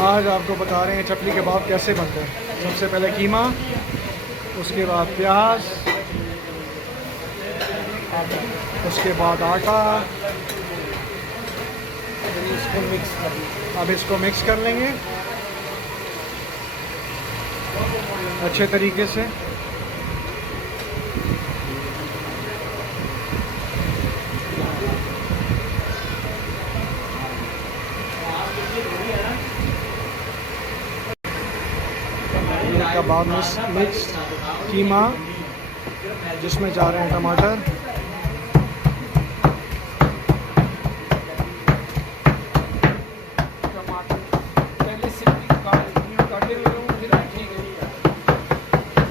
आज आपको बता रहे हैं चपली कबाब कैसे बनते हैं। सबसे पहले कीमा, उसके बाद प्याज, उसके बाद आटा। अब इसको मिक्स कर लेंगे अच्छे तरीके से। कबाब मिक्स कीमा, जिसमें जा रहे हैं टमाटर,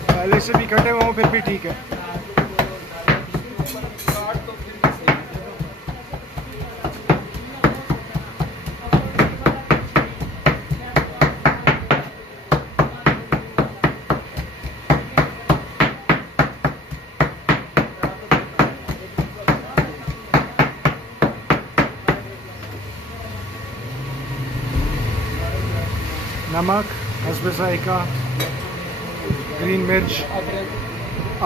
पहले से भी कटे हुए हों फिर भी ठीक है। नमक, हस्बे जायका, ग्रीन मिर्च,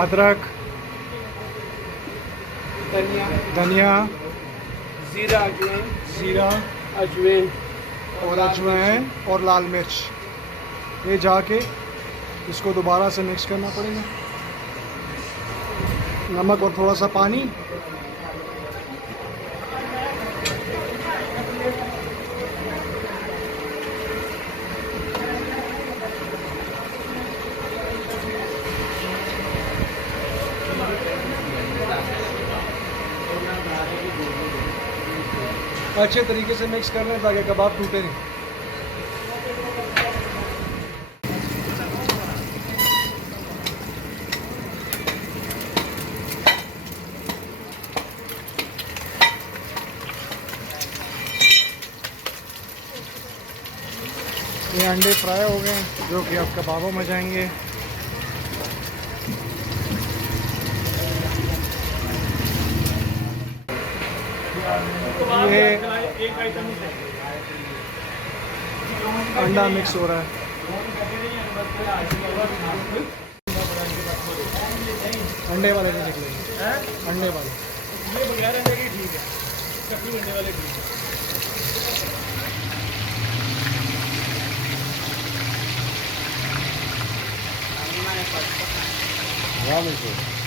अदरक, धनिया, ज़ीरा अजवाइन और लाल मिर्च। ये जाके इसको दोबारा से मिक्स करना पड़ेगा। नमक और थोड़ा सा पानी। अच्छे तरीके से मिक्स कर लें ताकि कबाब टूटे नहीं। ये अंडे फ्राई हो गए जो कि अब कबाबों में जाएंगे। ये अंडा मिक्स हो रहा है। अंडे वाले नहीं निकलेंगे, अंडे वाले। ये बगैर अंडे की ठीक है, चपली अंडे वाले ठीक है।